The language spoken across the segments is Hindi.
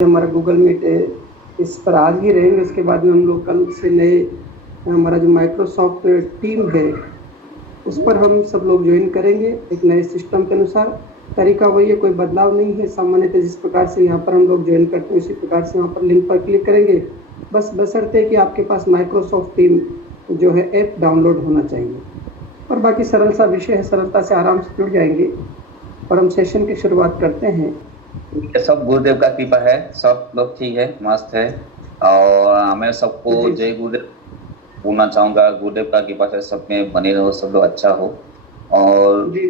हमारा गूगल मीट इस पर आज ही रहेंगे। उसके बाद में हम लोग कल से नए हमारा जो माइक्रोसॉफ्ट टीम है उस पर हम सब लोग ज्वाइन करेंगे एक नए सिस्टम के अनुसार। तरीका वही है, कोई बदलाव नहीं है। सामान्यतः जिस प्रकार से यहाँ पर हम लोग ज्वाइन करते हैं उसी प्रकार से वहाँ पर लिंक पर क्लिक करेंगे। बस बशर्ते कि आपके पास माइक्रोसॉफ्ट टीम जो है ऐप डाउनलोड होना चाहिए। और बाकी सरल सा विषय है, सरलता से आराम से जुड़ जाएंगे और हम सेशन की शुरुआत करते हैं। ये सब गुरुदेव का कृपा है, सब लोग ठीक है, मस्त है। और मैं सबको जी जय गुरुदेव बोलना चाहूंगा। गुरुदेव का कृपा से सब में बने रहो, सब लोग अच्छा हो। और जी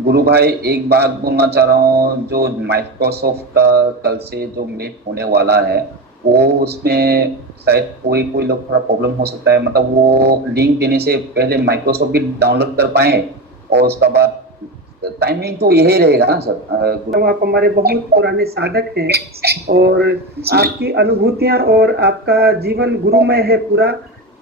गुरु भाई एक बात बोलना चाह रहा हूँ, जो माइक्रोसॉफ्ट का कल से जो मीट होने वाला है वो उसमें शायद कोई कोई लोग थोड़ा प्रॉब्लम हो सकता है। मतलब वो लिंक देने से पहले माइक्रोसॉफ्ट भी डाउनलोड कर पाए और उसका बाद टाइमिंग तो यही रहेगा ना सर? तो आप हमारे बहुत पुराने साधक हैं और आपकी अनुभूतियां और आपका जीवन गुरुमय है पूरा।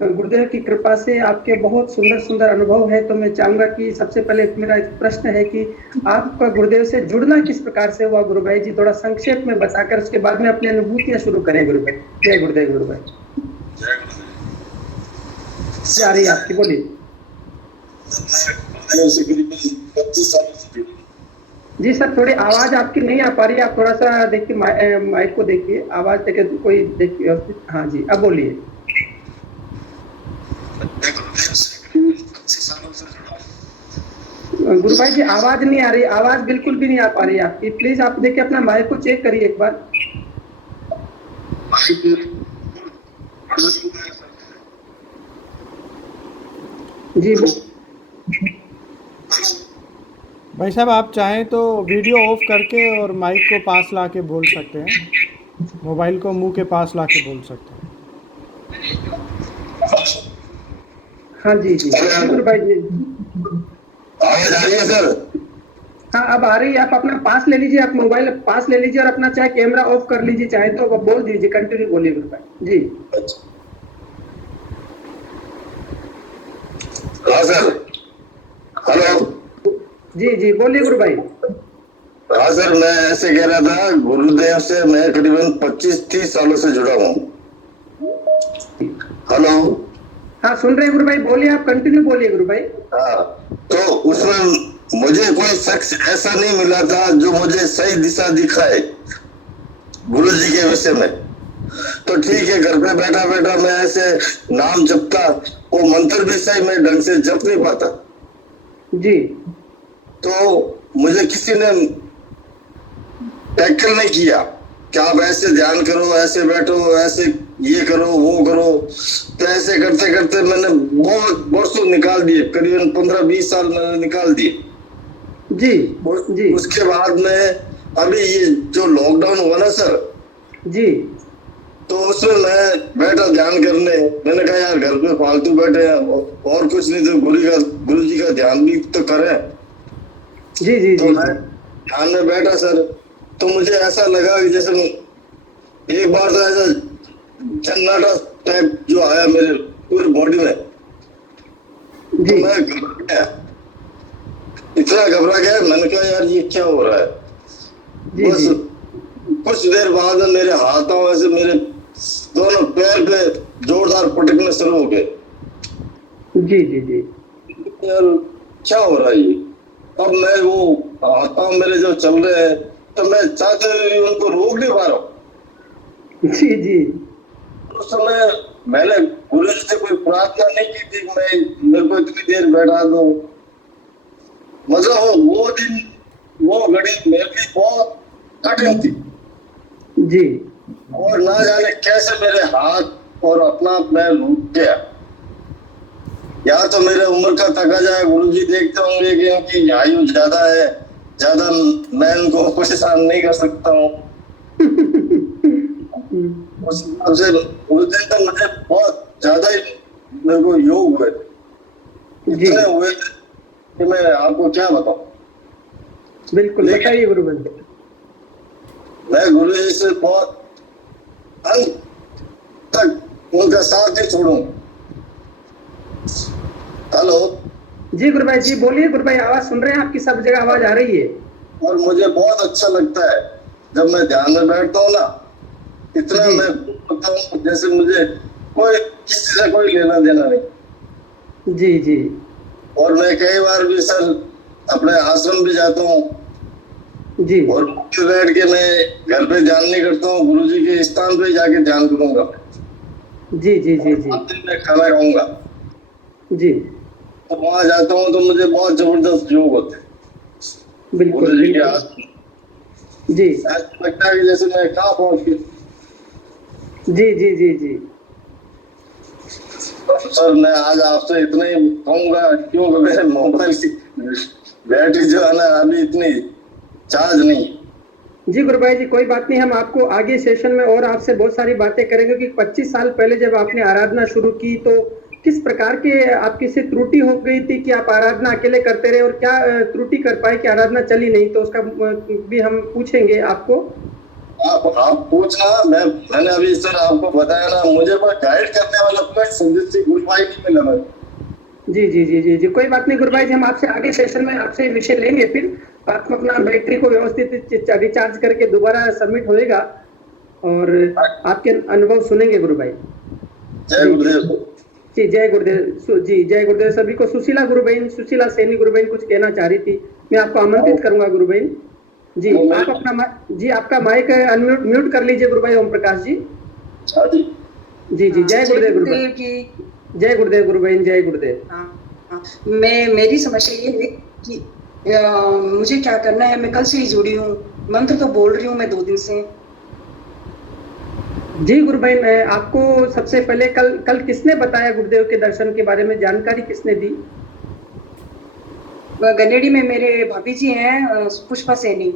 गुरुदेव की कृपा से आपके बहुत सुंदर सुंदर अनुभव है। तो मैं चाहूंगा कि सबसे पहले मेरा एक प्रश्न है कि आपका गुरुदेव से जुड़ना किस प्रकार से हुआ। गुरु भाई जी थोड़ा संक्षेप में बताकर उसके बाद में अपनी अनुभूतियां शुरू करें। गुरु भाई, जय गुरुदेव। गुरु भाई जा रही है आपकी, बोलिए। जी सर, थोड़ी आवाज आपकी नहीं आ पा रही है। आप थोड़ा सा देखिए, माइक को देखिए, आवाज देखे तो कोई देखिए। हाँ जी, अब बोलिए। गुरु भाई जी आवाज नहीं आ रही, आवाज बिल्कुल भी नहीं आ पा रही है आपकी। प्लीज आप देखिए, अपना माइक को चेक करिए एक बार। जी भाई साहब, आप चाहें तो वीडियो ऑफ करके और माइक को पास ला के बोल सकते हैं। मोबाइल को मुंह के पास ला के बोल सकते हैं। हाँ जी जी गुरु भाई जी। आवाज आ रही है सर? हाँ अब आ रही है। आप अपना पास ले लीजिए, आप मोबाइल पास ले लीजिए और अपना चाहे कैमरा ऑफ कर लीजिए, चाहे तो अब बोल दीजिए, कंटिन्यू बोलिए गुरु भाई जी। हाँ सर, हेलो। जी जी बोलिए गुरु भाई। हाँ सर, मैं ऐसे कह रहा था, गुरुदेव से मैं करीबन 25-30 सालों से जुड़ा हूँ। हेलो। हाँ सुन रहे हैं गुरु भाई, बोलिए, आप कंटिन्यू बोलिए गुरु भाई। हाँ, तो उसमें मुझे कोई शख्स ऐसा नहीं मिला था जो मुझे सही दिशा दिखाए गुरु जी के विषय में। तो ठीक है, घर पे बैठा बैठा मैं ऐसे नाम जपता, वो मंत्र भी सही मैं ढंग से जप नहीं पाता जी। तो मुझे किसी ने टैकल नहीं किया कि आप ऐसे ध्यान करो, ऐसे बैठो, ऐसे ये करो, वो करो। तो ऐसे करते करते मैंने बहुत वर्षों निकाल दिए, करीबन 15-20 साल मैंने निकाल दिए जी जी। उसके बाद में अभी ये जो लॉकडाउन हुआ ना सर जी, तो उसमें मैं बैठा ध्यान करने। मैंने कहा यार घर पे फालतू बैठे हैं और कुछ नहीं तो गुरु जी का ध्यान भी तो करें। जी जी तो जी मैं ध्यान में बैठा सर, तो मुझे ऐसा लगा कि जैसे एक बार तो ऐसा सन्नाटा टाइप जो आया मेरे पूरी बॉडी में। तो मैं घबरा गया, इतना घबरा गया। मैंने कहा यार ये क्या हो रहा है। बस कुछ देर बाद मेरे हाथों ऐसे मेरे दोनों पैर पे जोरदार पटकने शुरू हो गए। जी जी जी। यार क्या हो रहा है ये। अब मैं वो हाथों मेरे जो चल रहे हैं तो मैं चाहते हुए उनको रोक नहीं पा रहा हूँ। जी जी। उस समय मैंने गुरु जी से कोई प्रार्थना नहीं की थी मैं मेरे को इतनी देर बैठा दो। मतलब वो दिन वो घड़ी मेरे लिए बहुत कठिन थी जी। और ना जाने कैसे मेरे हाथ और अपना पैर रुक गया। या तो मेरे उम्र का तकाजा गुरु जी देखते होंगे कि उनकी आयु ज्यादा है, ज्यादा मैं उनको कुछ सहन नहीं कर सकता हूँ। उस हिसाब से उस दिन तक मुझे बहुत ज्यादा ही मेरे को योग हुए, इतने हुए थे कि मैं आपको क्या बताऊं। बिल्कुल बताइए गुरु भाई। मैं गुरु जी से बहुत अंत तक उनका साथ ही छोड़ूंगा। हेलो जी गुरु भाई जी बोलिए। गुरु भाई आवाज सुन रहे हैं आपकी, सब जगह आवाज आ रही है और मुझे बहुत अच्छा लगता है जब मैं ध्यान में बैठता हूँ ना, इतना जी। मैं बोलता हूँ जैसे मुझे कोई किसी से कोई लेना देना नहीं। जी जी और मैं कई बार भी सर अपने आश्रम भी जाता हूँ जी और बैठ के मैं घर पे ध्यान नहीं करता हूँ, गुरुजी के स्थान पे जाके ध्यान करूंगा। जी जी जी जी रात में खाना खाऊंगा जी तो वहां जाता हूँ तो मुझे बहुत जबरदस्त योग होते हैं बिल्कुल गुरु जी के बिल्कुल। हाथ में। जी ऐसा लगता है कि जैसे मैं कहाँ पहुंच गया। जी जी जी जी तो सर मैं आज आपसे इतना ही कहूंगा क्योंकि मेरे मोबाइल की बैटरी जो है ना अभी इतनी चार्ज नहीं। जी गुरु भाई जी, कोई बात नहीं, हम आपको आगे सेशन में और आपसे बहुत सारी बातें करेंगे कि 25 साल पहले जब आपने आराधना शुरू की तो किस प्रकार के आपकी से त्रुटि हो गई थी कि आप आराधना अकेले करते रहे और क्या त्रुटि कर पाए कि आराधना चली नहीं, तो उसका भी हम पूछेंगे आपको। आप पूछना। मैंने अभी सर आपको बताया ना, मुझे कोई गाइड करने वाला कोई संदीप सिंह गुरु भाई नहीं मिला मैं। जी जी जी जी जी कोई बात नहीं गुरु भाई जी, हम आपसे आगे सेशन में आपसे विषय लेंगे, फिर आप अपना बैटरी को व्यवस्थित रिचार्ज करके दोबारा सबमिट होएगा और आपके अनुभव सुनेंगे गुरु भाई। जय जी गुरुदेव। जी जय गुरुदेव। जी जय गुरुदेव सभी को। सुशीला गुरु बहन, सुशीला सैनी गुरु बहन कुछ कहना चाह रही थी, मैं आपको आमंत्रित करूंगा गुरु बहन जी। आप अपना जी आपका माइक अनम्यूट म्यूट कर लीजिए गुरु भाई ओम प्रकाश जी। हाँ जी। जी जी जय गुरुदेव गुरु गुरुदेव बहन। की। जय गुरुदेव गुरु बहन, जय गुरुदेव। हाँ, मेरी समस्या ये है कि मुझे क्या करना है। मैं कल से ही जुड़ी हूँ, मंत्र तो बोल रही हूँ मैं 2 दिन से। जी गुरु भाई, मैं आपको सबसे पहले कल किसने बताया गुरुदेव के दर्शन के बारे में, जानकारी किसने दी? गनेड़ी में मेरे भाभी जी हैं, पुष्पा सैनी।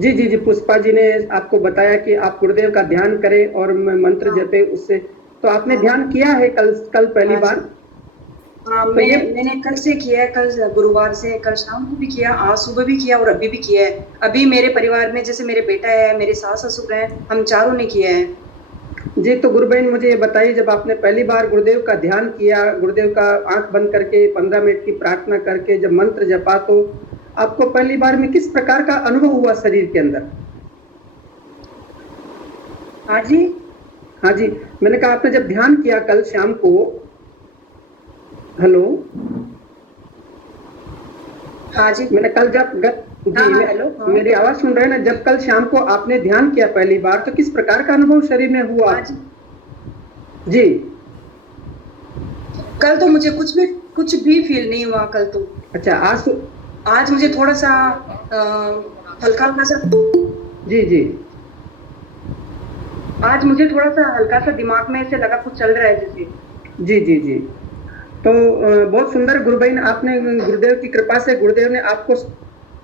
जी जी जी पुष्पा जी ने आपको बताया कि आप गुरुदेव का ध्यान करें और मंत्र हाँ। जपे उससे, तो आपने हाँ। ध्यान किया है कल पहली हाँ बार? हाँ, तो ये मैंने कल से किया है, कल गुरुवार से, कल शाम को भी किया, आज सुबह भी किया और अभी भी किया है। अभी मेरे परिवार में जैसे मेरे बेटा है, मेरे सास ससुर हैं, हम चारों ने किया है। जी तो गुरु बहन मुझे ये बताइए, जब आपने पहली बार गुरुदेव का ध्यान किया, गुरुदेव का आंख बंद करके 15 मिनट की प्रार्थना करके जब मंत्र जपा, तो आपको पहली बार में किस प्रकार का अनुभव हुआ शरीर के अंदर? हाँ जी। हाँ जी, मैंने कहा आपने जब ध्यान किया कल शाम को। हेलो। हाँ जी। मैंने कल जब हाँ, हेलो। हाँ। मेरी आवाज सुन रहे हैं ना? जब कल शाम को आपने ध्यान किया पहली बार तो किस प्रकार का अनुभव शरीर में हुआ? हाँ जी। जी कल तो मुझे कुछ भी फील नहीं हुआ कल तो। अच्छा, आज मुझे थोड़ा सा हल्का सा। जी जी आज मुझे थोड़ा सा हल्का सा दिमाग में ऐसे लगा कुछ चल रहा है जैसे। जी जी जी तो बहुत सुंदर गुरु बहन, आपने गुरुदेव की कृपा से गुरुदेव ने आपको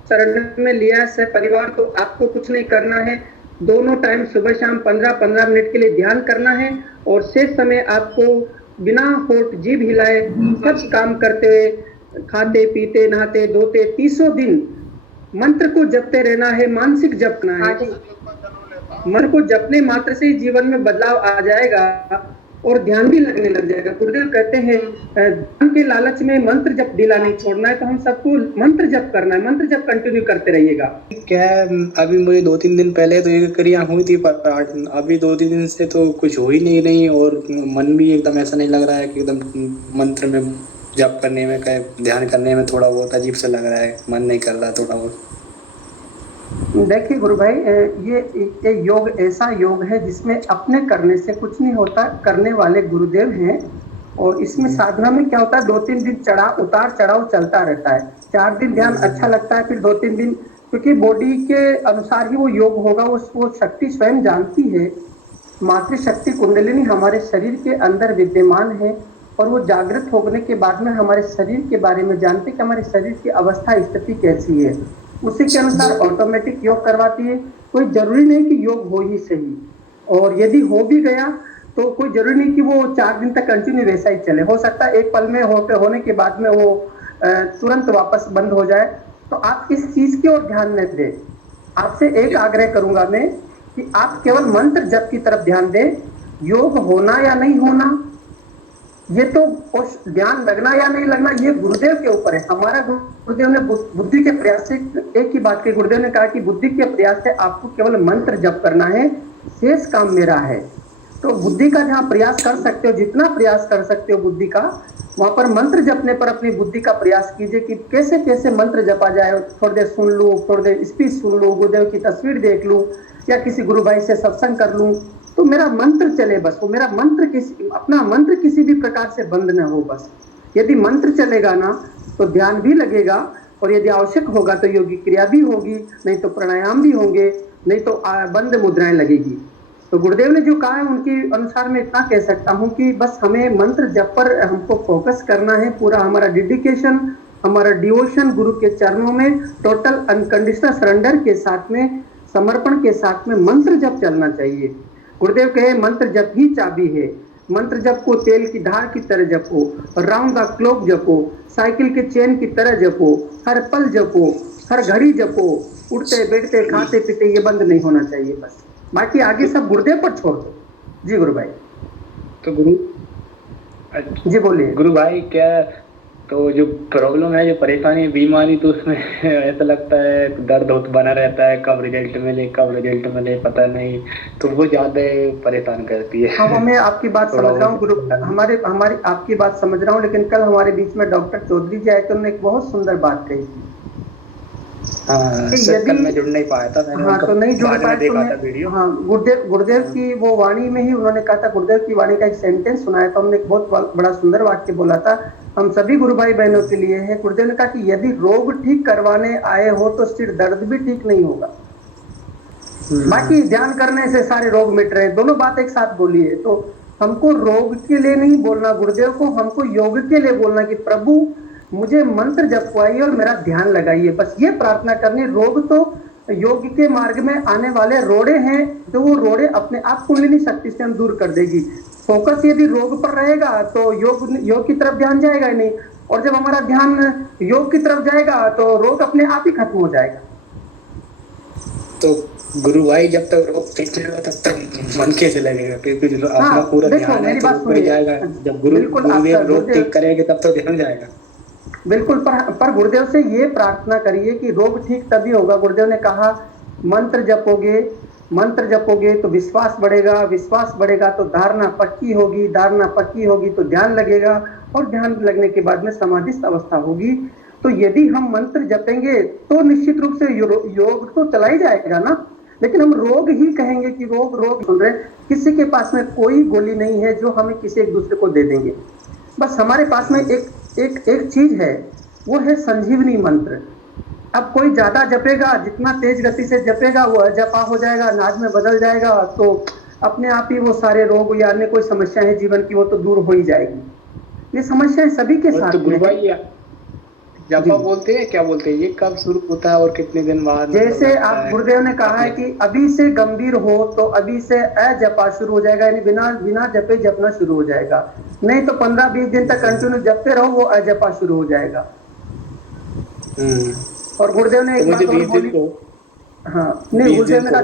शरण में लिया है परिवार, तो आपको कुछ नहीं करना है। दोनों टाइम सुबह शाम 15-15 मिनट के लिए ध्यान करना है और शेष समय आपको बिना होठ जीभ हिलाए सब काम करते हुए, खाते पीते नहाते धोते 30 दिन मंत्र को जपते रहना है, मानसिक जपना है। मन को जपने मात्र से ही जीवन में बदलाव आ जाएगा और ध्यान भी लगने लग जाएगा। गुरुदेव कहते हैं धन के लालच में मंत्र जप ढीला नहीं छोड़ना है, तो हम सबको मंत्र जप करना है, मंत्र जप कंटिन्यू करते रहिएगा। क्या है, अभी मुझे 2-3 दिन पहले तो ये क्रिया हुई थी, पर अभी 2-3 दिन से तो कुछ हो ही नहीं रही और मन भी एकदम ऐसा नहीं लग रहा है कि एकदम मंत्र में जप करने में, ध्यान करने में थोड़ा बहुत अजीब सा लग रहा है, मन नहीं कर रहा थोड़ा बहुत। देखिए गुरु भाई, ये योग ऐसा योग है जिसमें अपने करने से कुछ नहीं होता, करने वाले गुरुदेव हैं। और इसमें साधना में क्या होता है, 2-3 दिन उतार चढ़ाव चलता रहता है। 4 दिन ध्यान अच्छा लगता है, फिर 2-3 दिन, क्योंकि बॉडी के अनुसार ही वो योग होगा। वो शक्ति स्वयं जानती है, मातृशक्ति कुंडलिनी हमारे शरीर के अंदर विद्यमान है और वो जागृत होने के बाद में हमारे शरीर के बारे में जानते कि हमारे शरीर की अवस्था स्थिति कैसी है, उसी के अनुसार ऑटोमेटिक योग करवाती है। कोई जरूरी नहीं कि योग हो ही सही, और यदि हो भी गया तो कोई जरूरी नहीं कि वो 4 दिन तक कंटिन्यू वैसा ही चले। हो सकता है एक पल में होने के बाद में वो तुरंत वापस बंद हो जाए। तो आप इस चीज की ओर ध्यान न दें। आपसे एक आग्रह करूंगा मैं कि आप केवल मंत्र जप की तरफ ध्यान दें। योग होना या नहीं होना, ये तो ध्यान लगना या नहीं लगना ये गुरुदेव के ऊपर है। हमारा गुरुदेव ने बुद्धि के प्रयास से एक ही बात कही। गुरुदेव ने कहा कि बुद्धि के प्रयास से आपको केवल मंत्र जप करना है, शेष काम मेरा है। तो बुद्धि का जहाँ प्रयास कर सकते हो, जितना प्रयास कर सकते हो बुद्धि का, वहां पर मंत्र जपने पर अपनी बुद्धि का प्रयास कीजिए कि कैसे कैसे मंत्र जपा जाए। थोड़ी देर सुन लूं, थोड़ी देर स्पीच सुन लूं, गुरुदेव की तस्वीर देख लूं, या किसी गुरु भाई से सत्संग कर लूं, तो मेरा मंत्र चले बस। वो मेरा मंत्र अपना मंत्र किसी भी प्रकार से बंद न हो बस। यदि मंत्र चलेगा ना तो ध्यान भी लगेगा, और यदि आवश्यक होगा तो योगी क्रिया भी होगी, नहीं तो प्राणायाम भी होंगे, नहीं तो बंद मुद्राएं लगेगी। तो गुरुदेव ने जो कहा है उनके अनुसार मैं इतना कह सकता हूं कि बस हमें मंत्र जप पर हमको फोकस करना है। पूरा हमारा डेडिकेशन, हमारा डिवोशन गुरु के चरणों में टोटल अनकंडीशनल सरेंडर के साथ में, समर्पण के साथ में मंत्र जप चलना चाहिए। गुरुदेव कहे मंत्र जप ही चाबी है। मंत्र जप को तेल की धार की तरह जपो, राउंड द क्लॉक जपो, साइकिल के चेन की तरह जपो, हर पल जपो, हर घड़ी जपो, उठते बैठते खाते पीते, ये बंद नहीं होना चाहिए बस। बाकी आगे सब गुरुदेव पर छोड़ दो। जी गुरु भाई। तो गुरु जी बोलिए। गुरु भाई, क्या तो जो प्रॉब्लम है, जो परेशानी, बीमारी, तो उसमें ऐसा लगता है दर्द होता बना रहता है, कब रिजल्ट मिले पता नहीं, तो वो ज्यादा परेशान करती है। हाँ, मैं आपकी बात समझ रहा हूँ गुरु, हमारी आपकी बात समझ रहा हूँ, लेकिन कल हमारे बीच में डॉक्टर चौधरी जी आए तो उन्होंने एक बहुत सुंदर बात कही थी। कल मैं जुड़ नहीं पाया था, हाँ, तो नहीं जुड़ पाया देखा था वीडियो। हाँ, गुरुदेव की वो वाणी में ही उन्होंने कहा था, गुरुदेव की वाणी का एक सेंटेंस सुनाया था, उन्होंने एक बहुत बड़ा सुंदर वाक्य बोला था, हम सभी गुरु भाई बहनों के लिए है। गुरुदेव ने कहा कि यदि रोग ठीक करवाने आए हो तो सिर दर्द भी ठीक नहीं होगा, बाकी ध्यान करने से सारे रोग मिट रहे। दोनों बात एक साथ बोली है। तो हमको रोग के लिए नहीं बोलना गुरुदेव को, हमको योग के लिए बोलना कि प्रभु मुझे मंत्र जपवाइए और मेरा ध्यान लगाइए, बस ये प्रार्थना करनी। रोग तो योग के मार्ग में आने वाले रोड़े हैं, जो वो रोड़े अपने आप कुंडलिनी शक्ति से हम दूर कर देगी। फोकस यदि रोग पर रहेगा तो योग की तरफ ध्यान जाएगा ही नहीं, और जब हमारा ध्यान योग की तरफ जाएगा तो रोग अपने आप ही खत्म हो जाएगा। तो गुरु भाई, जब तक रोग ठीक नहीं होगा तब तक मन कैसे लगेगा? क्योंकि अपना पूरा ध्यान है तो बढ़ जाएगा। जब गुरुदेव रोग ठीक करेंगे तब तो ध्यान जाएगा। बिल्कुल, पर गुरुदेव से ये प्रार्थना करिए कि रोग ठीक तभी होगा। गुरुदेव ने कहा मंत्र जपोगे तो विश्वास बढ़ेगा तो धारणा पक्की होगी तो ध्यान लगेगा, और ध्यान लगने के बाद में समाधिस्थ अवस्था होगी। तो यदि हम मंत्र जपेंगे तो निश्चित रूप से योग तो चला ही जाएगा ना, लेकिन हम रोग ही कहेंगे कि रोग सुन रहे। किसी के पास में कोई गोली नहीं है जो हमें किसी एक दूसरे को दे देंगे। बस हमारे पास में एक चीज है, वो है संजीवनी मंत्र। अब कोई ज्यादा जपेगा, जितना तेज गति से जपेगा वो अजपा हो जाएगा, नाज में बदल जाएगा, तो अपने आप ही वो सारे रोग या अन्य कोई समस्या है जीवन की वो तो दूर हो ही जाएगी। ये समस्या सभी के साथ में। जपा बोलते हैं, क्या बोलते हैं, ये कब शुरू होता है और कितने दिन बाद? जैसे आप गुरुदेव ने कहा है कि अभी से गंभीर हो तो अभी से अजपा शुरू हो जाएगा, यानी बिना जपे जपना शुरू हो जाएगा। नहीं तो 15-20 दिन तक कंटिन्यू जपते रहो, वो अजपा शुरू हो जाएगा। और गुरुदेव ने एक बात और बोली, हाँ नहीं, गुरुदेव ने कहा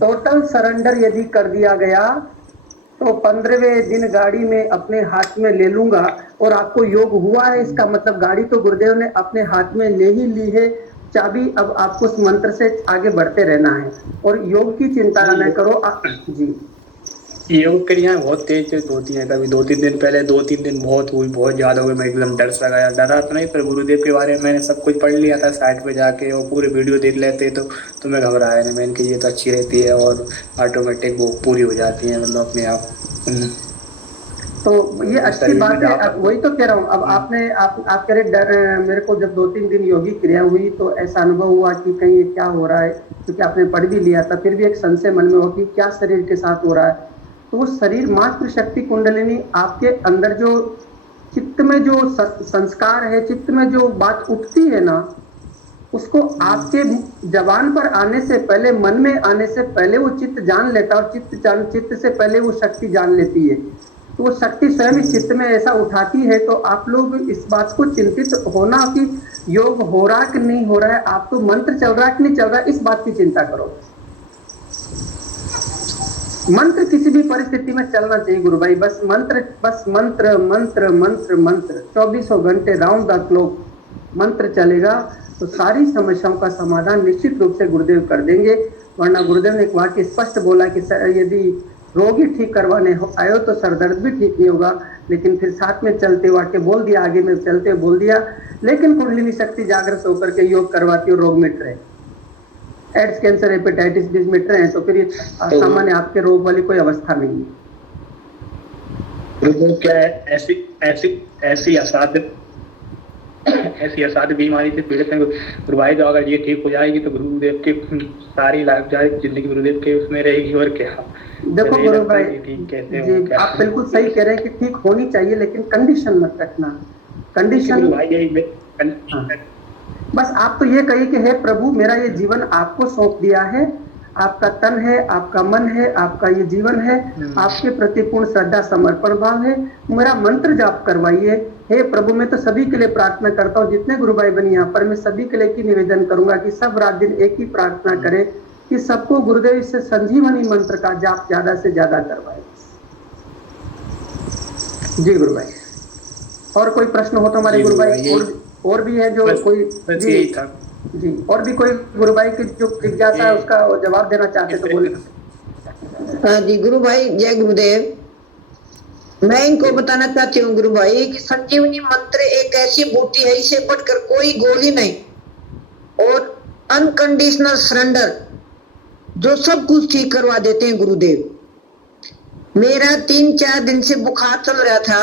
टोटल सरेंडर यदि कर दिया गया तो 15वें दिन गाड़ी में अपने हाथ में ले लूंगा, और आपको योग हुआ है, इसका मतलब गाड़ी तो गुरुदेव ने अपने हाथ में ले ही ली है चाबी। अब आपको उस मंत्र से आगे बढ़ते रहना है और योग की चिंता न करो। जी, योग क्रियाएं बहुत तेज होती हैं। कभी 2-3 दिन पहले 2-3 दिन बहुत ज्यादा हुई, मैं एकदम डरा तो नहीं, पर गुरुदेव के बारे में मैंने सब कुछ पढ़ लिया था साइट पे जाके, और पूरे वीडियो देख लेते तो मैं घबराया नहीं। मैंने कहा ये तो अच्छी रहती है और ऑटोमेटिक वो पूरी हो जाती है, मतलब अपने आप। तो ये अच्छी बात है। वही तो कह रहा हूँ। अब आप कह रहे मेरे को जब 2-3 दिन योगी क्रिया हुई तो ऐसा अनुभव हुआ कि कहीं ये क्या हो रहा है, क्योंकि आपने पढ़ भी लिया था, फिर भी एक संशय मन में हो कि क्या शरीर के साथ हो रहा है। तो वो शरीर मात्र शक्ति कुंडलिनी आपके अंदर जो चित्त में जो संस्कार है, चित्त में जो बात उठती है ना, उसको आपके जबान पर आने से पहले, मन में आने से पहले वो चित्त जान लेता, और चित्त से पहले वो शक्ति जान लेती है। तो वो शक्ति स्वयं चित्त में ऐसा उठाती है। तो आप लोग इस बात को चिंतित होना कि योग हो रहा कि नहीं हो रहा है, आपको मंत्र चल रहा कि नहीं चल रहा है, इस बात की चिंता करो। मंत्र किसी भी परिस्थिति में चलना चाहिए गुरु भाई, बस मंत्र 24 घंटे राउंड द क्लॉक मंत्र चलेगा तो सारी समस्याओं का समाधान निश्चित रूप से गुरुदेव कर देंगे। वरना गुरुदेव ने एक वाक्य स्पष्ट बोला कि यदि रोग ही ठीक करवाने आयो तो सरदर्द भी ठीक नहीं होगा, लेकिन फिर साथ में चलते वाक्य बोल दिया, आगे में चलते बोल दिया, लेकिन कुंडलिनी शक्ति जागृत होकर के योग करवाती और रोग मिट रहे, एड्स, कैंसर, हेपेटाइटिस भी मिट रहे हैं, तो फिर सामान्य आपके रोग वाली कोई अवस्था नहीं है। गुरुदेव क्या है ऐसी असाध्य बीमारी से पीड़ित है गुरु भाई, तो अगर ये ठीक हो जाएगी तो गुरुदेव की सारी लाभदायक जिंदगी गुरुदेव के उसमें रहेगी। और क्या देखो गुरु भाई जी, आप बिल्कुल सही कह रहे हैं कि ठीक होनी चाहिए, लेकिन कंडीशन मत रखना। कंडीशन बस आप तो ये कहिए कि हे प्रभु, मेरा ये जीवन आपको सौंप दिया है, आपका तन है, आपका मन है, आपका ये जीवन है, आपके प्रति पूर्ण श्रद्धा समर्पण भाव है, मेरा मंत्र जाप करवाइए। हे प्रभु, मैं तो सभी के लिए प्रार्थना करता हूँ, जितने गुरु भाई बने यहाँ पर, मैं सभी के लिए की निवेदन करूंगा कि सब रात दिन एक ही प्रार्थना करें कि सबको गुरुदेव से संजीवनी मंत्र का जाप ज्यादा से ज्यादा करवाए। जी गुरु भाई, और कोई प्रश्न हो तो हमारे गुरु भाई और भी है जो कोई जी और भी कोई गुरु भाई की जो जिज्ञासा है उसका जवाब देना चाहते तो बोले। हाँ जी गुरु भाई, जय गुरुदेव। मैं इनको बताना चाहती हूँ गुरु भाई कि संजीवनी मंत्र एक ऐसी बूटी है, इसे पढ़कर कोई गोली नहीं और अनकंडीशनल सरेंडर जो सब कुछ ठीक करवा देते हैं गुरुदेव। मेरा 3-4 दिन से बुखार चल रहा था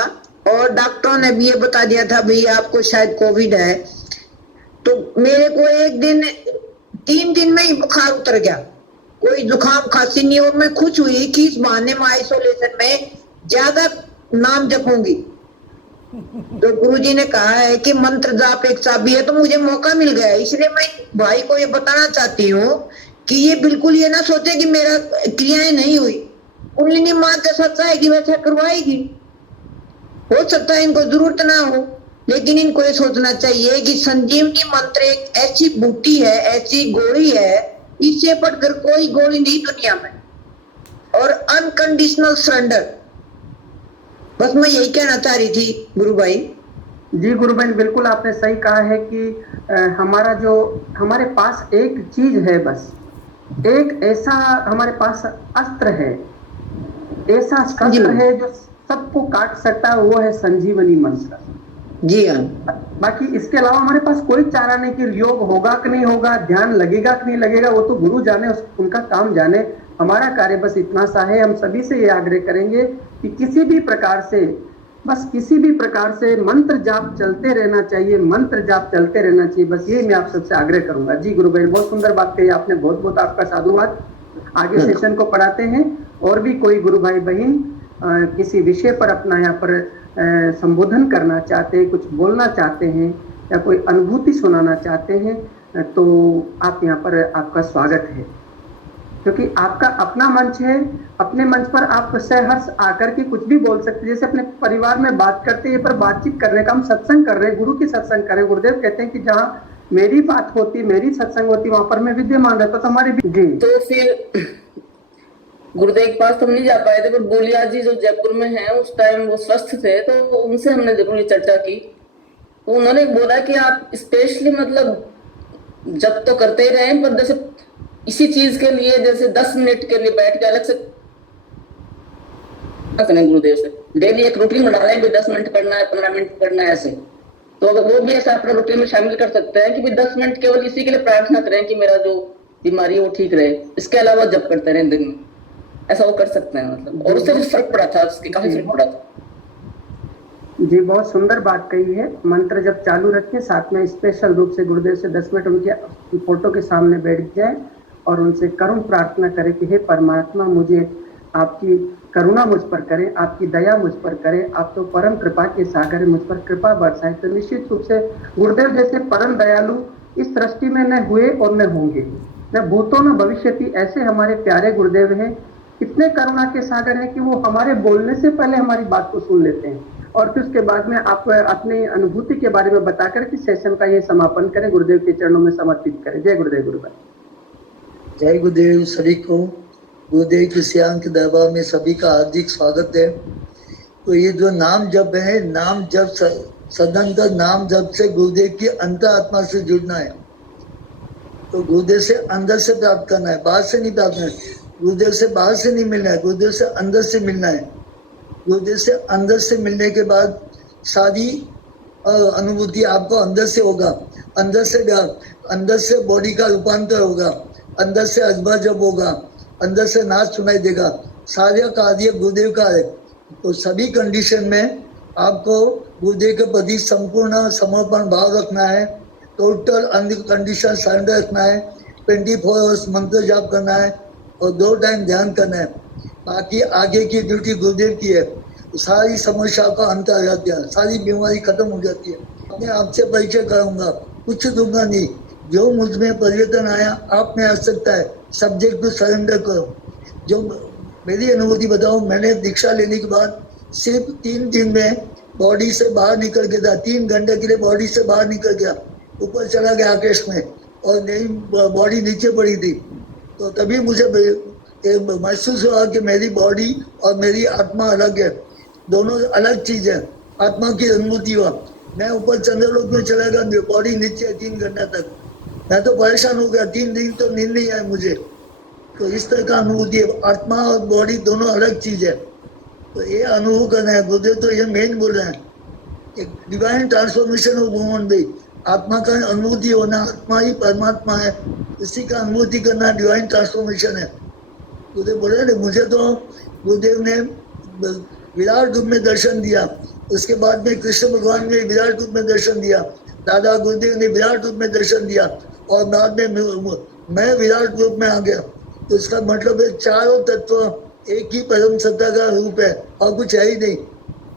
और डॉक्टरों ने भी ये बता दिया था भाई आपको शायद कोविड है, तो मेरे को एक दिन 3 दिन में ही बुखार उतर गया, कोई जुकाम खांसी नहीं, और मैं खुश हुई कि इस बहाने में आइसोलेशन में ज्यादा नाम जपूंगी। तो गुरुजी ने कहा है कि मंत्र जाप एक चाबी है, तो मुझे मौका मिल गया, इसलिए मैं भाई को ये बताना चाहती हूँ कि ये बिल्कुल ये ना सोचे कि मेरा क्रियाएं नहीं हुई, कुंडलिनी माँ का सच्चा है कि वैसा करवाएगी, हो सकता है इनको जरूरत ना हो, लेकिन इनको ये सोचना चाहिए कि संजीवनी मंत्र एक ऐसी बूटी है, ऐसी गोली है, इससे पढ़कर कोई गोली नहीं दुनिया में, और अनकंडीशनल सरेंडर। बस मैं यही कहना चाह रही थी गुरु भाई। जी गुरु भाई, बिल्कुल आपने सही कहा है कि हमारे पास एक चीज है, बस एक ऐसा हमारे पास अस्त्र है, ऐसा शस्त्र है जो सबको काट सकता है, वो है संजीवनी मंत्र। जी हाँ, बाकी इसके अलावा हमारे पास कोई चारा नहीं कि योग होगा कि नहीं होगा, ध्यान लगेगा कि नहीं लगेगा, वो तो गुरु जाने, उनका काम जाने। हमारा कार्य बस इतना सा है, हम सभी से ये आग्रह करेंगे कि किसी भी प्रकार से मंत्र जाप चलते रहना चाहिए, मंत्र जाप चलते रहना चाहिए, बस ये मैं आप सबसे आग्रह करूंगा। जी गुरु भाई, बहुत सुंदर बात कही आपने, बहुत बहुत आपका साधुवाद। आगे सेशन को पढ़ाते हैं, और भी कोई गुरु भाई बहन किसी विषय पर अपना यहाँ पर संबोधन करना चाहते हैं, कुछ बोलना चाहते हैं या कोई अनुभूति सुनाना चाहते हैं, तो आप यहाँ पर आपका स्वागत है, क्योंकि आपका अपना मंच है। अपने मंच पर आप सहर्ष आकर के कुछ भी बोल सकते हैं, जैसे अपने परिवार में बात करते हैं, पर बातचीत करने का हम सत्संग कर रहे हैं, गुरु की सत्संग कर रहे हैं। गुरुदेव कहते हैं कि जहाँ मेरी बात होती, मेरी सत्संग होती, वहां पर मैं विद्यमान रहता, तो हमारे जी। तो फिर गुरुदेव के पास तो हम नहीं जा पाए थे, पर बोलिया जी जो जयपुर में हैं उस टाइम वो स्वस्थ थे, तो उनसे हमने जरूर ये चर्चा की, तो उन्होंने बोला कि आप स्पेशली मतलब जब तो करते ही रहे, पर जैसे इसी चीज के लिए जैसे 10 मिनट के लिए बैठ के अलग से गुरुदेव से डेली एक रूटीन बना रहे हैं, 10 मिनट करना है, 15 मिनट करना है, ऐसे। तो अगर वो भी ऐसा अपने रूटीन में शामिल कर सकते हैं कि 10 मिनट केवल इसी के लिए प्रार्थना करें कि मेरा जो बीमारी है वो ठीक रहे, इसके अलावा जब करते रहे दिन में, ऐसा वो कर सकते हैं मतलब। और उससे फर्क पड़ा था, उसके काफी फर्क पड़ा था। जी बहुत सुंदर बात कही है। मंत्र जब चालू रखें, साथ में स्पेशल रूप से गुरुदेव से 10 मिनट उनके फोटो के सामने बैठ जाए और उनसे करुण प्रार्थना करें कि हे परमात्मा, मुझे आपकी करुणा मुझ पर करें, आपकी दया मुझ पर करें, आप तो परम कृपा के सागर, मुझ पर कृपा बरसाएं। तो निश्चित रूप से गुरुदेव जैसे परम दयालु इस सृष्टि में न हुए और न होंगे, न भूतो न भविष्यति, ऐसे हमारे प्यारे गुरुदेव हैं। इतने करुणा के सागर हैं कि वो हमारे बोलने से पहले हमारी बात को सुन लेते हैं, और फिर उसके बाद में आप अपनी अनुभूति के बारे में बताकर कि सेशन का ये समापन करें, गुरुदेव के चरणों में समर्पित करें। जय गुरुदेव। गुरुदेव जय गुरुदेव सभी को। गुरुदेव की सियान के दरबार में सभी का हार्दिक स्वागत है। तो ये जो नाम जप है, नाम जप सदंतर नाम जप से गुरुदेव की अंतरात्मा से जुड़ना है। तो गुरुदेव से अंदर से प्राप्त करना है, बाहर से नहीं प्राप्त करना है। गुरुदेव से बाहर से नहीं मिलना है, गुरुदेव से अंदर से मिलना है। गुरुदेव से अंदर से मिलने के बाद सारी अनुभूति आपको अंदर से होगा। अंदर से बॉडी का रूपांतर होगा, अंदर से अजबा जब होगा, अंदर से नाच सुनाई देगा। सारे कार्य गुरुदेव का है। तो सभी कंडीशन में आपको गुरुदेव के प्रति संपूर्ण समर्पण भाव रखना है। टोटल अनकंडीशनल सरेंडर रखना है। 24 आवर्स मंत्र जाप करना है और 2 टाइम ध्यान करना है। बाकी आगे की ड्यूटी गुरुदेव की है। सारी समस्या का अंत आ जाता है, सारी बीमारी खत्म हो जाती है। मैं आपसे परिचय कराऊंगा, कुछ दूंगा नहीं। जो मुझ में परिवर्तन आया आप में आ सकता है। सब्जेक्ट को सरेंडर करो। जो मेरी अनुभूति बताऊं, मैंने दीक्षा लेने के बाद सिर्फ 3 दिन में बॉडी से बाहर निकल गया था। 3 घंटे के लिए बॉडी से बाहर निकल गया, ऊपर चला गया आकाश में और नहीं बॉडी नीचे पड़ी थी। तो तभी मुझे महसूस हुआ कि मेरी बॉडी और मेरी आत्मा अलग है, दोनों अलग चीज है। आत्मा की अनुभूति हुआ। मैं ऊपर चंद्रलोक में चला गया, बॉडी नीचे 3 घंटे तक। मैं तो परेशान हो गया, 3 दिन तो नींद नहीं आई मुझे। तो इस तरह का अनुभूति है। आत्मा और बॉडी दोनों अलग चीज है। तो ये अनुभव करना है। गुरुदेव तो ये मेन बोल रहे हैं, एक divine transformation of human being. आत्मा का अनुभूति होना, आत्मा ही परमात्मा है, इसी का अनुभूति करना डिवाइन ट्रांसफॉर्मेशन है। गुरुदेव बोले ना, मुझे तो गुरुदेव ने विराट रूप में दर्शन दिया, उसके बाद में कृष्ण भगवान ने विराट रूप में दर्शन दिया, दादा गुरुदेव ने विराट रूप में दर्शन दिया और बाद में मैं विराट रूप में आ गया। तो इसका मतलब है चारों तत्व एक ही परम सत्ता का रूप है और कुछ है ही नहीं।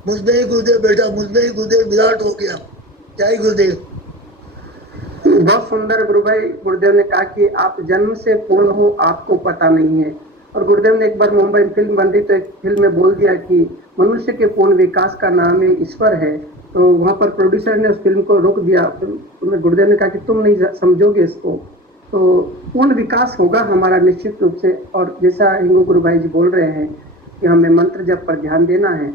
मुझमें ही गुरुदेव बैठा, मुझमें ही गुरुदेव विराट हो गया। जय गुरुदेव। बहुत सुंदर गुरु भाई। गुरुदेव ने कहा कि आप जन्म से पूर्ण हो, आपको पता नहीं है। और गुरुदेव ने एक बार मुंबई में फिल्म बन रही तो एक फिल्म में बोल दिया कि मनुष्य के पूर्ण विकास का नाम है ईश्वर है। तो वहां पर प्रोड्यूसर ने उस फिल्म को रोक दिया। गुरुदेव ने कहा कि तुम नहीं समझोगे इसको। तो पूर्ण विकास होगा हमारा निश्चित रूप से। और जैसा हिंगू गुरु भाई जी बोल रहे हैं कि हमें मंत्र जप पर ध्यान देना है।